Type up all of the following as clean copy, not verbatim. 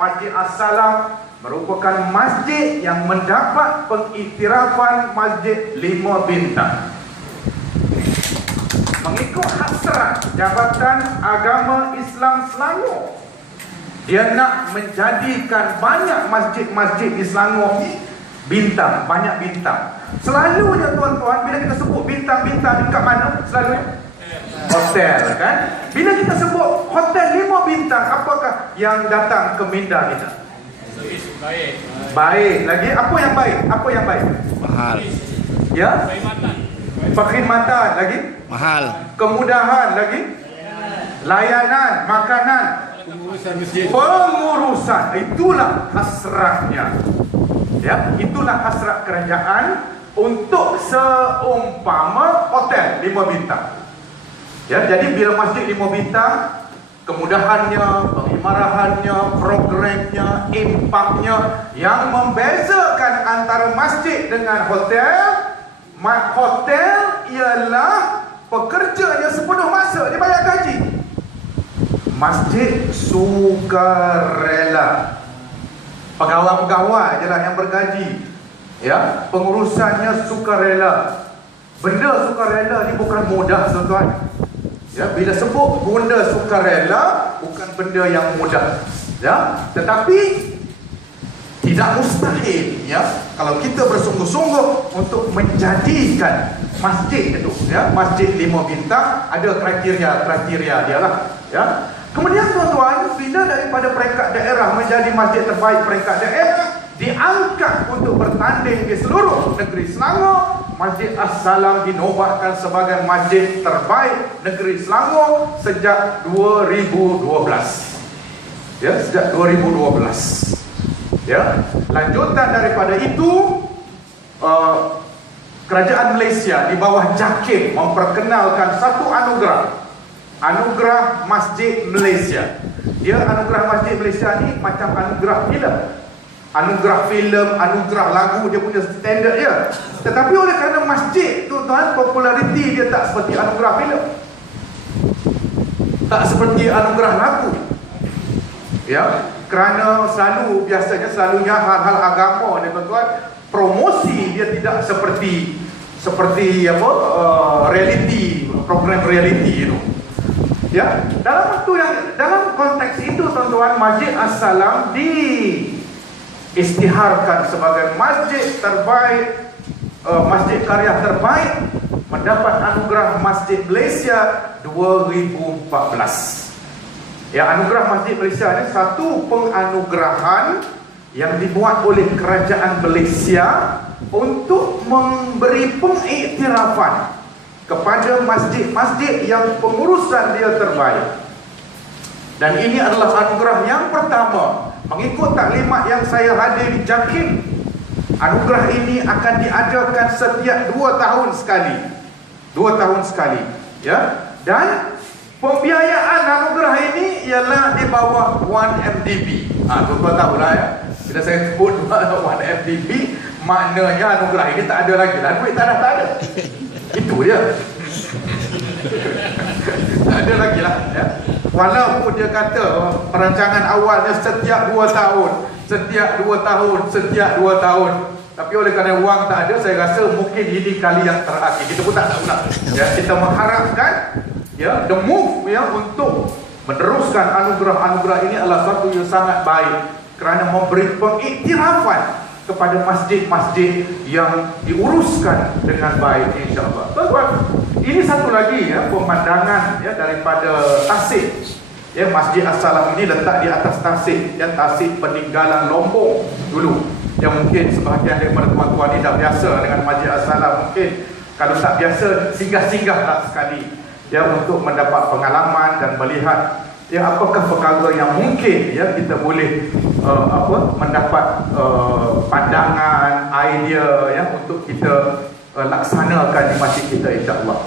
Masjid As-Salam merupakan masjid yang mendapat pengiktirafan masjid 5 bintang. Mengikut hasrat Jabatan Agama Islam Selangor, dia nak menjadikan banyak masjid-masjid di Selangor bintang, banyak bintang. Selalunya tuan-tuan, bila kita sebut bintang-bintang dekat mana? Selalunya hotel, kan? Bila kita sebut hotel 5 bintang, apakah yang datang ke minda kita? Baik. Baik. Lagi apa yang baik? Apa yang baik? Mahal. Ya? Perkhidmatan lagi? Mahal. Kemudahan lagi? Layanan, makanan, Pengurusan masjid. pengurusan. Itulah hasratnya. Ya, itulah hasrat kerajaan untuk seumpama hotel 5 bintang. Ya, jadi bila masjid 5 bintang, kemudahannya, pengimarahannya, programnya, impaknya, yang membezakan antara masjid dengan hotel, hotel ialah pekerjanya sepenuh masa, dia bayar gaji. Masjid sukarela, pegawai-pegawai je lah yang bergaji, ya, pengurusannya sukarela. Benda sukarela ni bukan mudah, tuan-tuan. Ya, bila sebut benda sukarela, bukan benda yang mudah, ya, tetapi tidak mustahil, ya, kalau kita bersungguh-sungguh untuk menjadikan masjid itu, ya, masjid 5 bintang, ada kriteria dia lah, ya. Kemudian tuan-tuan, bila daripada peringkat daerah menjadi masjid terbaik peringkat daerah, diangkat untuk bertanding di seluruh negeri Selangor, Masjid As-Salam dinobatkan sebagai masjid terbaik negeri Selangor sejak 2012. Ya, sejak 2012. Ya, lanjutan daripada itu, Kerajaan Malaysia di bawah JAKIM memperkenalkan satu anugerah Masjid Malaysia. Dia anugerah Masjid Malaysia ni macam anugerah filem. Anugerah filem, anugerah lagu, dia punya standard dia. Tetapi oleh kerana masjid tu, tuan, populariti dia tak seperti anugerah filem, tak seperti anugerah lagu. Ya, kerana biasanya hal-hal agama ni, tuan-tuan, promosi dia tidak seperti reality, program reality itu. Ya, dalam konteks itu, tuan-tuan, Masjid As-Salam diisytiharkan sebagai masjid terbaik, masjid karya terbaik, mendapat anugerah Masjid Malaysia 2014. Ya, anugerah Masjid Malaysia ini satu penganugerahan yang dibuat oleh Kerajaan Malaysia untuk memberi pengiktirafan kepada masjid-masjid yang pengurusan dia terbaik. Dan ini adalah anugerah yang pertama. Mengikut taklimat yang saya hadir di JAKIM, anugerah ini akan diadakan setiap 2 tahun sekali. 2 tahun sekali, ya. Dan pembiayaan anugerah ini ialah di bawah 1MDB. Tuan-tuan tahulah, ya. Bila saya sebut 1MDB, maknanya anugerah ini tak ada lagi lah. Duit tak ada. Itu dia. Tak ada lagi lah, ya. Walaupun dia kata perancangan awalnya setiap 2 tahun, setiap 2 tahun, tapi oleh kerana wang tak ada, saya rasa mungkin ini kali yang terakhir. Kita pun tak tahu lah, ya. Kita mengharapkan, ya, the move, ya, untuk meneruskan anugerah-anugerah ini adalah satu yang sangat baik, kerana memberi pengiktirafan kepada masjid-masjid yang diuruskan dengan baik, insya-Allah. Tuan-tuan, ini satu lagi, ya, pemandangan, ya, daripada tasik. Ya, Masjid As-Salam ini letak di atas tasik, ya, tasik peninggalan Lombok dulu. Yang mungkin sebahagian daripada tuan-tuan ini dah biasa dengan Masjid As-Salam. Mungkin kalau tak biasa, singgah-singgahlah sekali, ya, untuk mendapat pengalaman dan melihat, ya, apakah perkara yang mungkin, ya, kita boleh mendapat pandangan, idea, ya, untuk kita laksanakan di masjid kita, insya-Allah.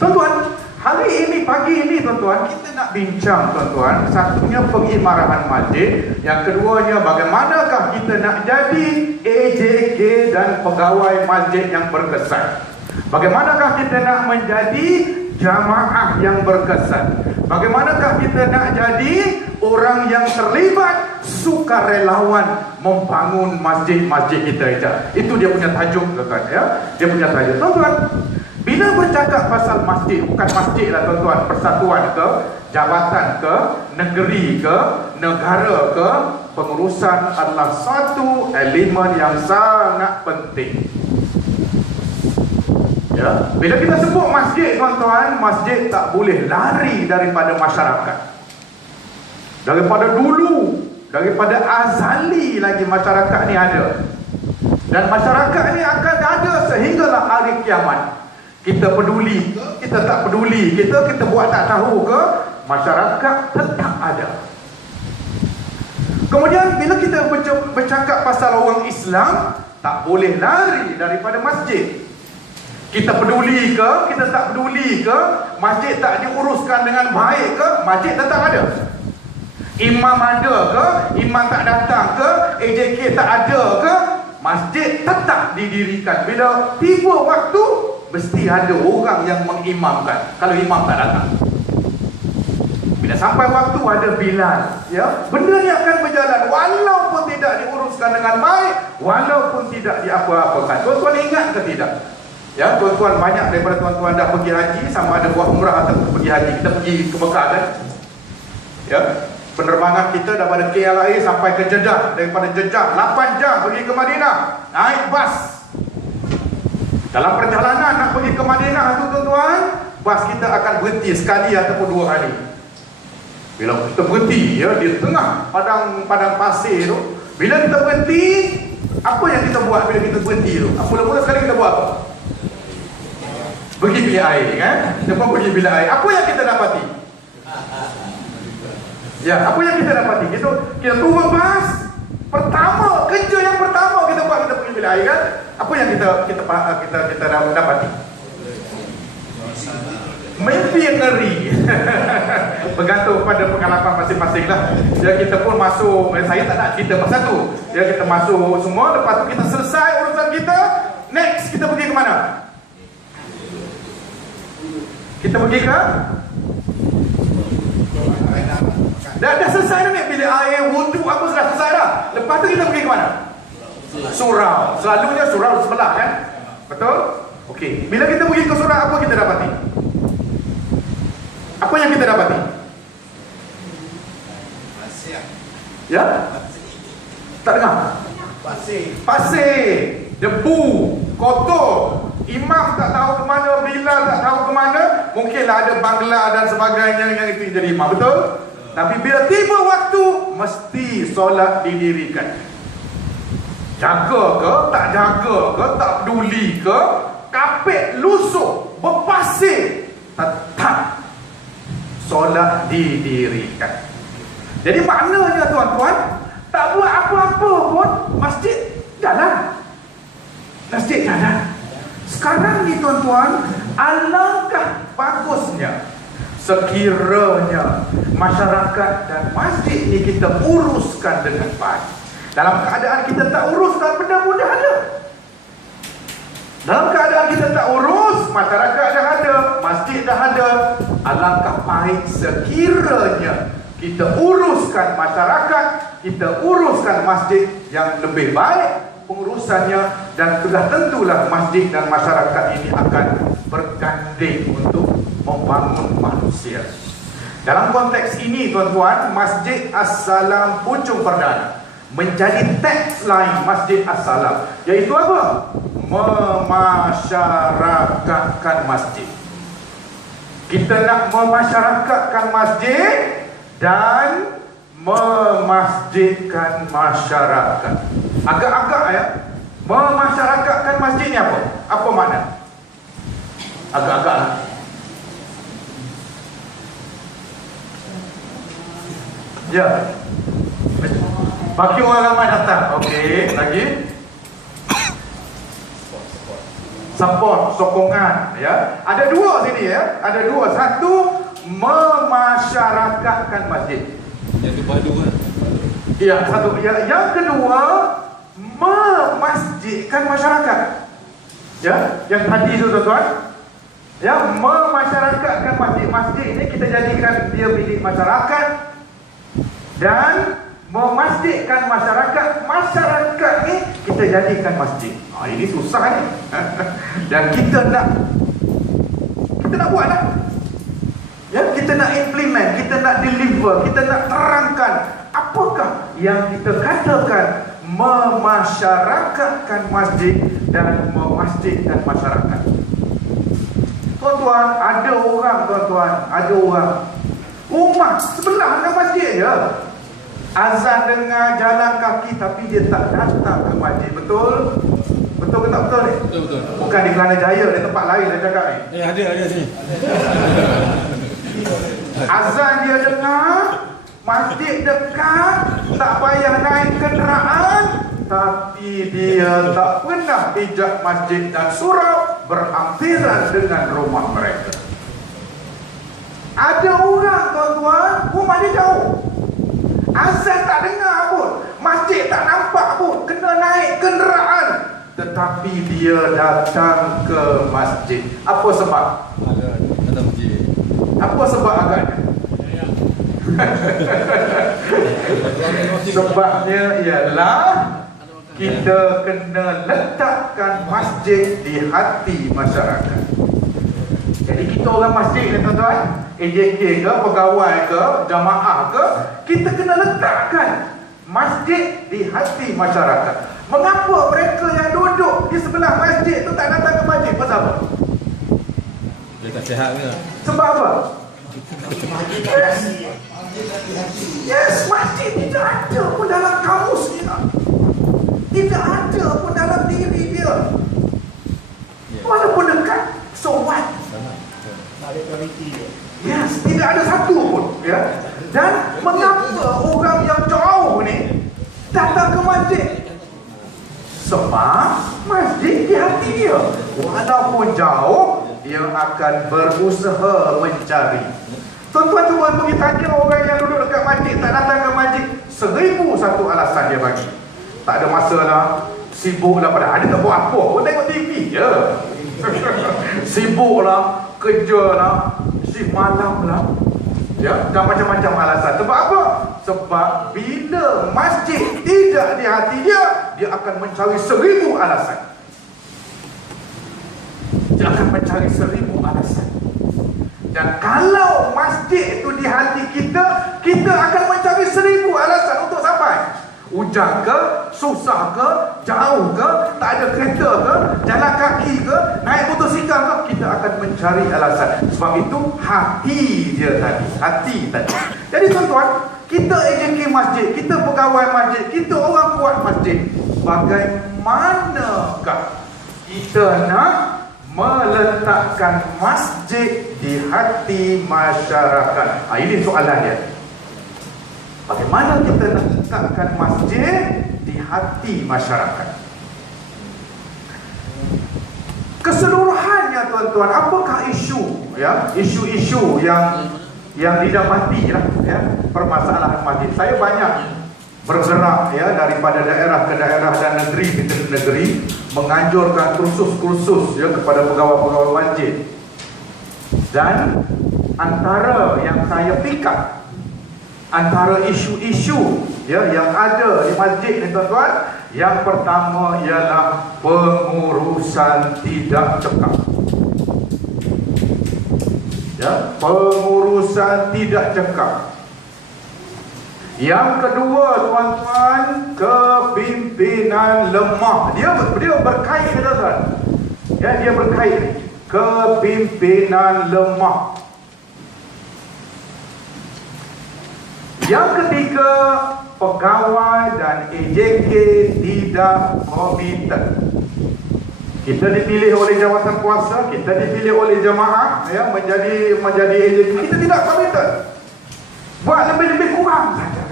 Tuan-tuan, hari ini, pagi ini, tuan-tuan, kita nak bincang, tuan-tuan, satunya pengimarahan masjid, yang keduanya bagaimanakah kita nak jadi AJK dan pegawai masjid yang berkesan. Bagaimanakah kita nak menjadi jamaah yang berkesan. Bagaimanakah kita nak jadi orang yang terlibat sukarelawan membangun masjid-masjid kita? Itu dia punya tajuk, tuan-tuan, ya. Dia punya tajuk. Tuan-tuan, bila bercakap pasal masjid, bukan masjid lah tuan-tuan, persatuan ke, jabatan ke, negeri ke, negara ke, pengurusan adalah satu elemen yang sangat penting. Ya, bila kita sebut masjid, tuan-tuan, masjid tak boleh lari daripada masyarakat. Daripada dulu, daripada azali lagi masyarakat ni ada. Dan masyarakat ni akan ada sehinggalah hari kiamat. Kita peduli ke, kita tak peduli, kita buat tak tahu ke, masyarakat tetap ada. Kemudian bila kita bercakap pasal orang Islam, tak boleh lari daripada masjid. Kita peduli ke, kita tak peduli ke, masjid tak diuruskan dengan baik ke, masjid tetap ada. Imam ada ke, imam tak datang ke, AJK tak ada ke, masjid tetap didirikan. Bila tiba waktu, mesti ada orang yang mengimamkan. Kalau imam tak datang, bila sampai waktu ada Bilal, ya, benda ni akan berjalan walaupun tidak diuruskan dengan baik, walaupun tidak diapa-apakan. Tuan-tuan ingat ke tidak? Ya, tuan-tuan, banyak daripada tuan-tuan dah pergi haji, sama ada buat umrah atau pergi haji. Kita pergi ke Mekah kan? Ya, penerbangan kita daripada KLIA sampai ke Jeddah, daripada Jeddah 8 jam pergi ke Madinah, naik bas. Dalam perjalanan nak pergi ke Madinah tu tuan-tuan, bas kita akan berhenti sekali ataupun 2 kali. Bila kita berhenti, ya, di tengah padang pasir tu, bila kita berhenti, apa yang kita buat bila kita berhenti tu? Mula-mula sekali kita buat apa? Pergi bilik air, kan? Kita pun pergi bilik air. Apa yang kita dapati? Ya, apa yang kita dapati? Kita turun bas. Pertama, kerja yang pertama kita buat, kita pergi bilik air, kan? Apa yang kita dapati? Mimpi yang ngeri. Bergantung pada pengalaman masing-masing lah. Ya, kita pun masuk, saya tak nak cerita pasal tu. Ya, kita masuk semua, lepas tu kita selesai urusan kita. Next, kita pergi ke mana? Kita pergi ke? Dah selesai dah ni, bilik air, wuduk apa sudah selesai dah. Lepas tu kita pergi ke mana? Surau. Selalunya surau sebelah, kan? Betul? Okey. Bila kita pergi ke surau, apa kita dapati? Apa yang kita dapati? Ya? Tak dengar? Pasir, debu, kotor. Imam tak tahu ke mana, Bilal tak tahu ke mana. Mungkinlah ada bangla dan sebagainya yang itu jadi imam, betul? Tapi bila tiba waktu, mesti solat didirikan. Jaga ke, tak jaga ke, tak peduli ke, kapet lusuh, berpasir, tetap solat didirikan. Jadi maknanya tuan-tuan, tak buat apa-apa pun, masjid jalan. Masjid jalan. Sekarang ni tuan-tuan, alangkah bagusnya sekiranya masyarakat dan masjid ni kita uruskan dengan baik. Dalam keadaan kita tak uruskan, benda mudah ada. Dalam keadaan kita tak urus, masyarakat dah ada, masjid dah ada. Alangkah baik sekiranya kita uruskan masyarakat, kita uruskan masjid yang lebih baik pengurusannya, dan sudah tentulah masjid dan masyarakat ini akan berganding untuk membangun manusia. Dalam konteks ini tuan-tuan, Masjid As-Salam Pucung Perdana menjadi tagline Masjid As-Salam, iaitu apa? Memasyarakatkan masjid. Kita nak memasyarakatkan masjid dan memasjidkan masyarakat. Agak-agak ya, memasyarakatkan masjid ni apa? Apa makna? Agak-agak lah. Ya, bagi orang ramai datang. Okey, lagi support, sokongan, ya. Ada dua sini ya, ada dua. Satu, memasyarakatkan masjid. Yang kepadu kan? Ya, satu. Ya, yang kedua, memasjidkan masyarakat. Ya, yang tadi tu tuan-tuan. Ya, memasyarakatkan masjid-masjid ini kita jadikan dia milik masyarakat dan memasjidkan masyarakat ni kita jadikan masjid. Ini susah ni. Dan kita nak buat lah. Ya, kita nak implement, kita nak deliver, kita nak terangkan apakah yang kita katakan memasyarakatkan masjid dan memasjidkan masyarakat. Tuan-tuan, ada orang rumah sebelah dengan masjid je. Azan dengar jalan kaki tapi dia tak datang ke masjid. Betul? Betul ke tak betul ni? Betul. Bukan di Kelana Jaya, di tempat lain saya cakap ni. Ada sini. Azan dia dengar, masjid dekat, tak payah naik kenderaan, tapi dia tak pernah pijak masjid dan surau berhampiran dengan rumah mereka. Ada orang, tuan-tuan, rumah dia jauh, azan tak dengar pun, masjid tak nampak pun, kena naik kenderaan, tetapi dia datang ke masjid. Apa sebab? Ada masjid. Apa sebab agaknya? Sebabnya ialah kita kena letakkan masjid di hati masyarakat. Jadi kita orang masjid ni, tuan-tuan, AJK ke, pegawai ke, jamaah ke, kita kena letakkan masjid di hati masyarakat. Mengapa mereka yang duduk di sebelah masjid tu tak datang ke masjid? Pasal apa? Dia tak sihat ke? Sebab apa? Yes, masjid tidak ada pun dalam kamus dia. Tidak ada pun dalam diri dia. Walaupun dekat, so what? Yes, tidak ada satu pun, ya. Dan mengapa orang yang jauh ni datang ke masjid? Sebab masjid di hati dia. Walaupun jauh, dia akan berusaha mencari. Tuan-tuan cuba pergi tanya orang yang duduk dekat masjid tak datang ke masjid, 1001 alasan dia bagi. Tak ada masa lah, sibuk lah, pada ada tak buat apa pun, tengok TV je. Sibuk lah, kerja lah, shift malam lah, ya, dan macam-macam alasan. Sebab apa? Sebab bila masjid tidak di hati dia, dia akan mencari 1000 alasan. Dia akan mencari 1000 alasan. Dan kalau masjid itu di hati kita, kita akan mencari 1000 alasan untuk sampai. Hujan ke, susah ke, jauh ke, tak ada kereta ke, jalan kaki ke, naik motosikal ke, kita akan mencari alasan. Sebab itu hati dia tadi, hati tadi. Jadi tuan-tuan, kita AJK masjid, kita pegawai masjid, kita orang kuat masjid, bagaimanakah kita nak meletakkan masjid di hati masyarakat? Ini soalan dia. Bagaimana kita nak letakkan masjid di hati masyarakat? Keseluruhannya, tuan-tuan, apakah isu, ya, isu-isu yang didapati lah, ya, permasalahan masjid? Saya banyak bergerak, ya, daripada daerah ke daerah dan negeri ke negeri, menganjurkan kursus-kursus, ya, kepada pegawai-pegawai masjid. Dan antara yang saya pick up, antara isu-isu, ya, yang ada di masjid ni, tuan-tuan, yang pertama ialah pengurusan tidak cekap. Ya, pengurusan tidak cekap. Yang kedua, tuan-tuan, kepimpinan lemah. Dia berkait, tuan-tuan. Ya, dia berkait. Kepimpinan lemah. Yang ketiga, pegawai dan AJK tidak komited. Kita dipilih oleh jawatan kuasa, kita dipilih oleh jemaah, ya, menjadi AJK. Kita tidak komited. Buat lebih-lebih kurang saja.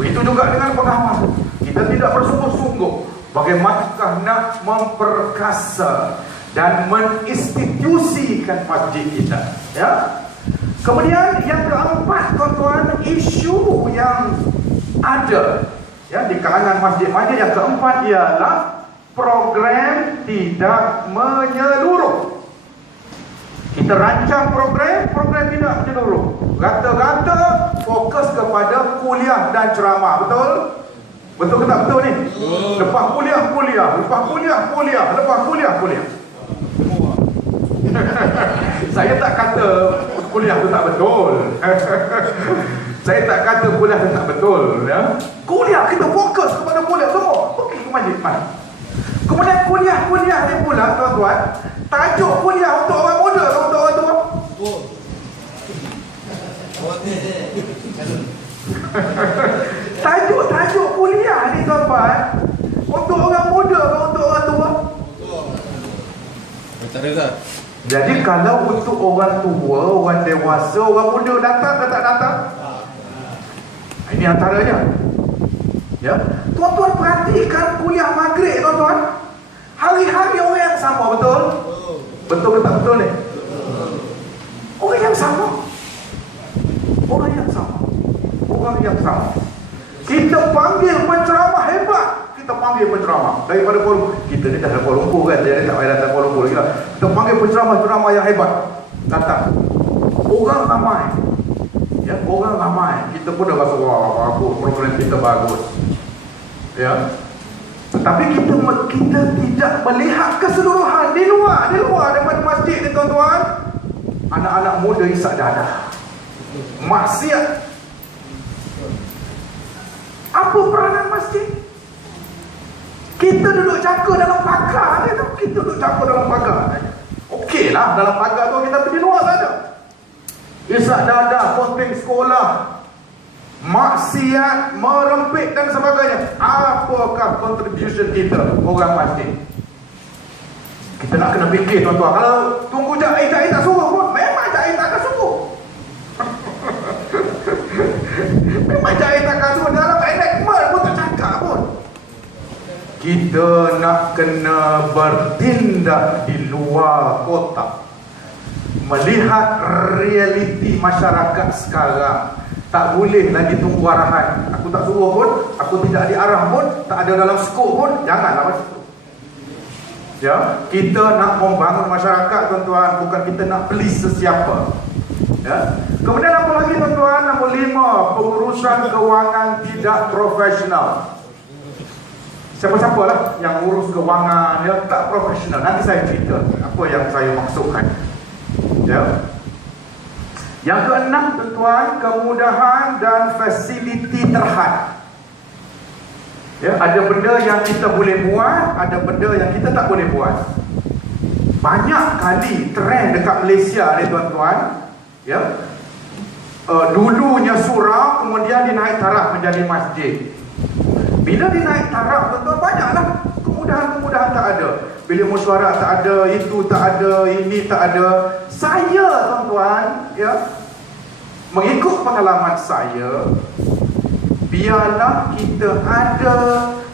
Begitu juga dengan pegawai. Kita tidak bersungguh-sungguh. Bagaimanakah nak memperkasa dan menginstitusikan masjid kita, ya? Kemudian yang keempat, tuan-tuan, isu yang ada, ya, di kalangan masjid-masjid yang keempat ialah program tidak menyeluruh. Kita rancang program tidak menyeluruh. Rata-rata fokus kepada kuliah dan ceramah. Betul? Betul ke tak betul ni? Lepas kuliah, lepas kuliah, lepas kuliah. Saya tak kata kuliah tu tak betul. Saya tak kata kuliah tu tak betul, ya. Kuliah, kita fokus kepada kuliah semua. Pergi ke masjid mana? Kemudian kuliah ni pula, tuan-tuan, tajuk kuliah untuk orang muda atau untuk orang tua? Tajuk kuliah ni, tuan-tuan, untuk orang muda atau untuk orang tua? Tak ada tak? Jadi kalau untuk orang tua, orang dewasa, orang muda datang ke tak datang? Ini antaranya. Ya, tuan-tuan perhatikan kuliah maghrib, tuan-tuan. Hari-hari orang yang sama, betul? Betul ke tak betul ni? Orang yang sama. Orang yang sama. Kita panggil penceramah hebat. Kita panggil penceramah daripada Kuala Lumpur. Kita ni dah dari Kuala Lumpur kan, jadi tak payah datang Kuala Lumpur lagi lah. Kita panggil penceramah yang hebat datang. Orang ramai. Ya, orang ramai. Kita pun dah rasa, wah, program kita bagus. Ya. Tetapi kita tidak melihat keseluruhan di luar daripada masjid ni, tuan-tuan. Anak-anak muda isak dadah, maksiat. Apa peranan masjid? Kita duduk jaga dalam pagar ni, kita duduk jaga dalam pagar. Okeylah, dalam pagar tu kita pergi luar saja. Isak dadah, posting sekolah, maksiat, merempit dan sebagainya. Apakah contribution kita orang masjid? Kita nak kena fikir, tuan-tuan. Kalau tunggu jahit tak suruh pun, memang jahit tak akan suruh. Memang jahit tak akan suruh. Dalam enactment pun tak cakap pun. Kita nak kena bertindak di luar kotak, melihat realiti masyarakat sekarang. Tak boleh lagi tunggu arahan. Aku tak suruh pun, aku tidak diarah pun, tak ada dalam skop pun, janganlah macam itu. Ya, kita nak membangun masyarakat, tuan-tuan, bukan kita nak please sesiapa. Ya. Kemudian apa lagi, tuan-tuan? Nombor 5, pengurusan kewangan tidak profesional. Siapa-siapalah yang urus kewangan ya tak profesional. Nanti saya cerita apa yang saya maksudkan. Ya. Yang keenam, tuan-tuan, kemudahan dan fasiliti terhad. Ya, ada benda yang kita boleh buat, ada benda yang kita tak boleh buat. Banyak kali trend dekat Malaysia ni, tuan-tuan, ya. Dulunya surau, kemudian dinaik taraf menjadi masjid. Bila dinaik taraf, tuan-tuan, banyaklah kemudahan-kemudahan tak ada. Bila mesyuarat tak ada, itu tak ada, ini tak ada. Saya, tuan-tuan, ya, mengikut pengalaman saya, biarlah kita ada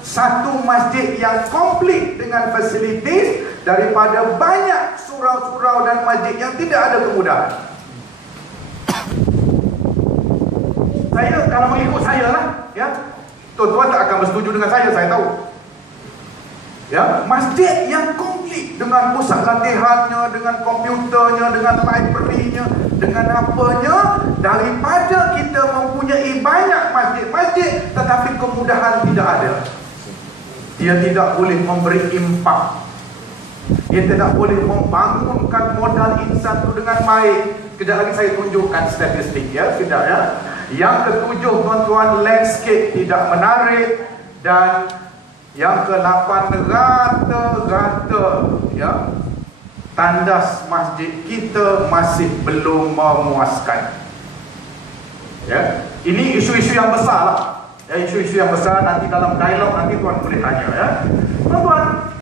satu masjid yang komplit dengan fasilitis daripada banyak surau-surau dan masjid yang tidak ada kemudahan. Saya, kalau mengikut saya lah, ya, tuan-tuan tak akan bersetuju dengan saya tahu. Ya, masjid yang komplit dengan pusat latihannya, dengan komputernya, dengan library-nya, dengan apanya, daripada kita mempunyai banyak masjid-masjid tetapi kemudahan tidak ada. Dia tidak boleh memberi impak. Dia tidak boleh membangunkan modal insan itu dengan baik. Kejap lagi saya tunjukkan statistik, ya, kejap, ya. Yang ketujuh, tuan-tuan, landscape tidak menarik. Dan yang ke-8, rata-rata, ya, tandas masjid kita masih belum memuaskan. Ya, ini isu-isu yang besar lah. Ya, isu-isu yang besar, nanti dalam dialog nanti tuan boleh tanya, ya. Tuan-tuan,